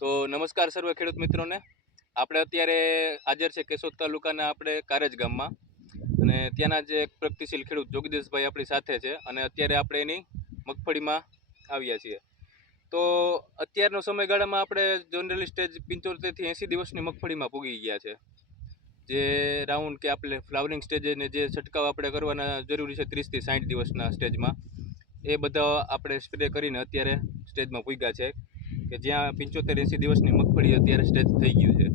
તો નમસ્કાર સર્વ ખેડૂત મિત્રોને. આપણે અત્યારે હાજર છે કેશોદ તાલુકાના આપણે કારેજ ગામમાં. અને ત્યાંના જે એક પ્રગતિશીલ ખેડૂત જોગીદેશભાઈ આપણી સાથે છે અને અત્યારે આપણે એની મગફળીમાં આવ્યા છીએ. તો અત્યારનો સમયગાળામાં આપણે જનરલી સ્ટેજ પંચોતેરથી એંસી દિવસની મગફળીમાં પૂગી ગયા છે. જે રાઉન્ડ કે આપણે ફ્લાવરિંગ સ્ટેજે ને જે છંટકાવ આપણે કરવાના જરૂરી છે ત્રીસથી સાઠ દિવસના સ્ટેજમાં એ બધા આપણે સ્પ્રે કરીને અત્યારે સ્ટેજમાં પૂગ્યા છે. કે જ્યાં પંચોતેર એંસી દિવસની મગફળી અત્યારે સ્ટેજ થઈ ગયું છે.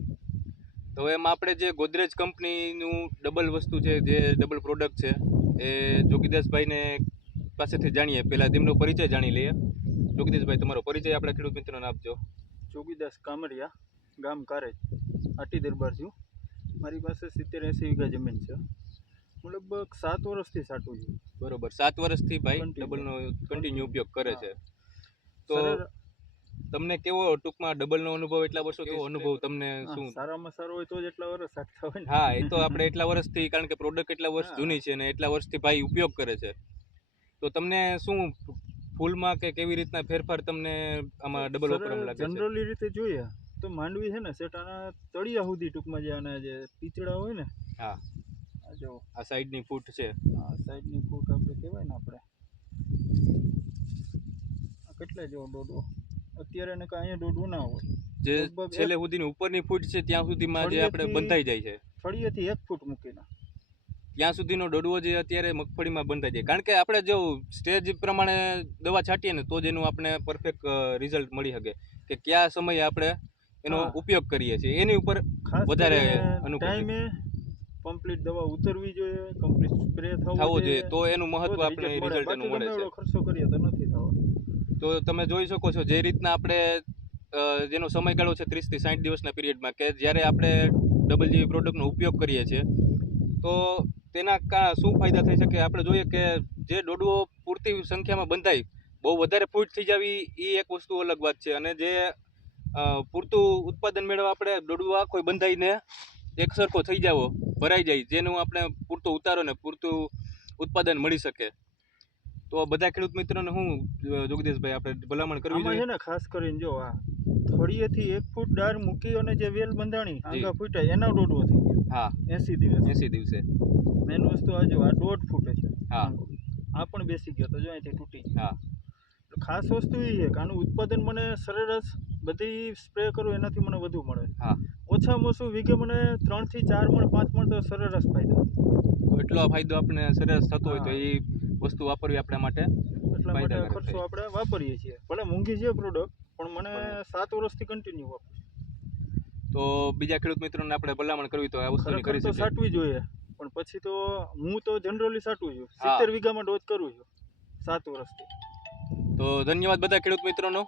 તો એમાં આપણે જે ગોદરેજ કંપનીનું ડબલ વસ્તુ છે જે ડબલ પ્રોડક્ટ છે એ જોગીદાસભાઈને પાસેથી જાણીએ. પહેલાં તેમનો પરિચય જાણી લઈએ. જોગીદાસભાઈ તમારો પરિચય આપણા ખેડૂત મિત્રોને આપજો. જોગીદાસ કામરિયા ગામ કારેજ આટી દરબાર છું મારી પાસે સિત્તેર એંસી વીઘા જમીન છે. હું લગભગ સાત વર્ષથી સાટું છું. બરોબર સાત વર્ષથી ભાઈ. ડબલનો કન્ટિન્યુ ઉપયોગ કરે છે. તો તમને કેવો ટૂંકમાં ડબલનો અનુભવ એટલા વર્ષો કેવો અનુભવ તમને શું? સારામાં સારો હોય તો જ એટલા વર્ષ સાચતા હોય હા એ તો આપણે એટલા વર્ષથી કારણ કે પ્રોડક્ટ એટલા વર્ષ જૂની છે ને એટલા વર્ષથી ભાઈ ઉપયોગ કરે છે. તો તમને શું ફૂલમાં કે કેવી રીતના ફેરફાર તમને આમાં ડબલ વપરામ લાગે છે? જનરલી રીતે જોઈએ તો માંડવી છે ને સેટાના તળિયા સુધી ટૂંકમાં જે આના જે પીચડા હોય ને. હા. આ જો. આ સાઈડની ફૂટ છે. આ સાઈડની ફૂટ આપણે કહેવાય ને આપણે. આ કેટલા જેવો દોડવો અત્યારે ને અહીંયા દોડવું ના હોય. જે છેલ્લે સુધીની ઉપરની ફૂટ છે ત્યાં સુધીમાં જે આપણે બંધાઈ જાય છે. ફળિયેથી એક ફૂટ મૂકીને. ત્યાં સુધીનો ડોડવો જે અત્યારે મગફળીમાં બંધાઈ જાય. કારણ કે આપણે જો સ્ટેજ પ્રમાણે દવા છાંટીએ ને તો જ એનું આપણે પરફેક્ટ રિઝલ્ટ મળી શકે. કે કયા સમયે આપણે એનો ઉપયોગ કરીએ છીએ. એની ઉપર વધારે. ટાઈમે કમ્પ્લીટ દવા ઉતરવી જોઈએ કમ્પ્લીટ સ્પ્રે થવો જોઈએ તો એનું મહત્વ આપણે રિઝલ્ટ એનું મળે છે. ખર્ચો કરીએ તો નથી થવાનો. તો તમે જોઈ શકો છો જે રીતના આપણે જેનો સમયગાળો છે ત્રીસથી સાઠ દિવસના પીરિયડમાં કે જ્યારે આપણે ડબલ જેવી પ્રોડક્ટનો ઉપયોગ કરીએ છીએ, તો તેના કા, શું ફાયદા થઈ શકે? આપણે જોઈએ કે જે દોડવો પૂરતી સંખ્યામાં બંધાય, બહુ વધારે ફૂટ થઈ જાવી એ એક વસ્તુ અલગ વાત છે. અને જે પૂરતું ઉત્પાદન મેળવવા આપણે દોડવો આખો બંધાઈને એક સરખો થઈ જાવો, ભરાઈ જાય, જેનું આપણે પૂરતો ઉતારો ને પૂરતું ઉત્પાદન મળી શકે. તો બધા ખેડૂત મિત્રોને હું અ, આપણે ભલામણ કરવી જોઈએ? ને ખાસ કરીને જો આ થોડીએથી એક ફૂટ ડાર મૂકી અને જે વેલ બંધાણી આંગા ફૂટાય એના દોડવો થઈ ગયો હા. એસી દિવસ. એસી દિવસે. મેન વસ્તુ આ જો આ દોઢ ફૂટે છે. હા. આ પણ બેસી ગયો તો જો અહીંથી તૂટી હા. ખાસ વસ્તુ એ છે કે આનું ઉત્પાદન મને સરેરાશ બધી સ્પ્રે કરું એનાથી મને વધુ મળે. હા. ઓછામાં ઓછું વીઘે મને ત્રણથી ચાર મણ પાંચ મણ તો સરેરાશ ફાયદો. એટલો ફાયદો આપણે સરેરાશ થતો હોય તો એ વસ્તુ વાપરવી આપણા માટે એટલા માટે ખર્ચો આપણે વાપરીએ છીએ. ભલે મોંઘી છે પ્રોડક્ટ પણ મને સાત વર્ષથી કન્ટિન્યુ વાપરું તો બીજા ખેડૂત મિત્રોને આપણે ભલામણ કરવી તો આ વસ્તુની કરી. શકીએ સાટવી જોઈએ પણ પછી તો હું તો જનરલી સાટું છું. સિત્તેર વીઘામાં ડોઝ કરું છું સાત વર્ષથી. તો ધન્યવાદ બધા ખેડૂત મિત્રોનો.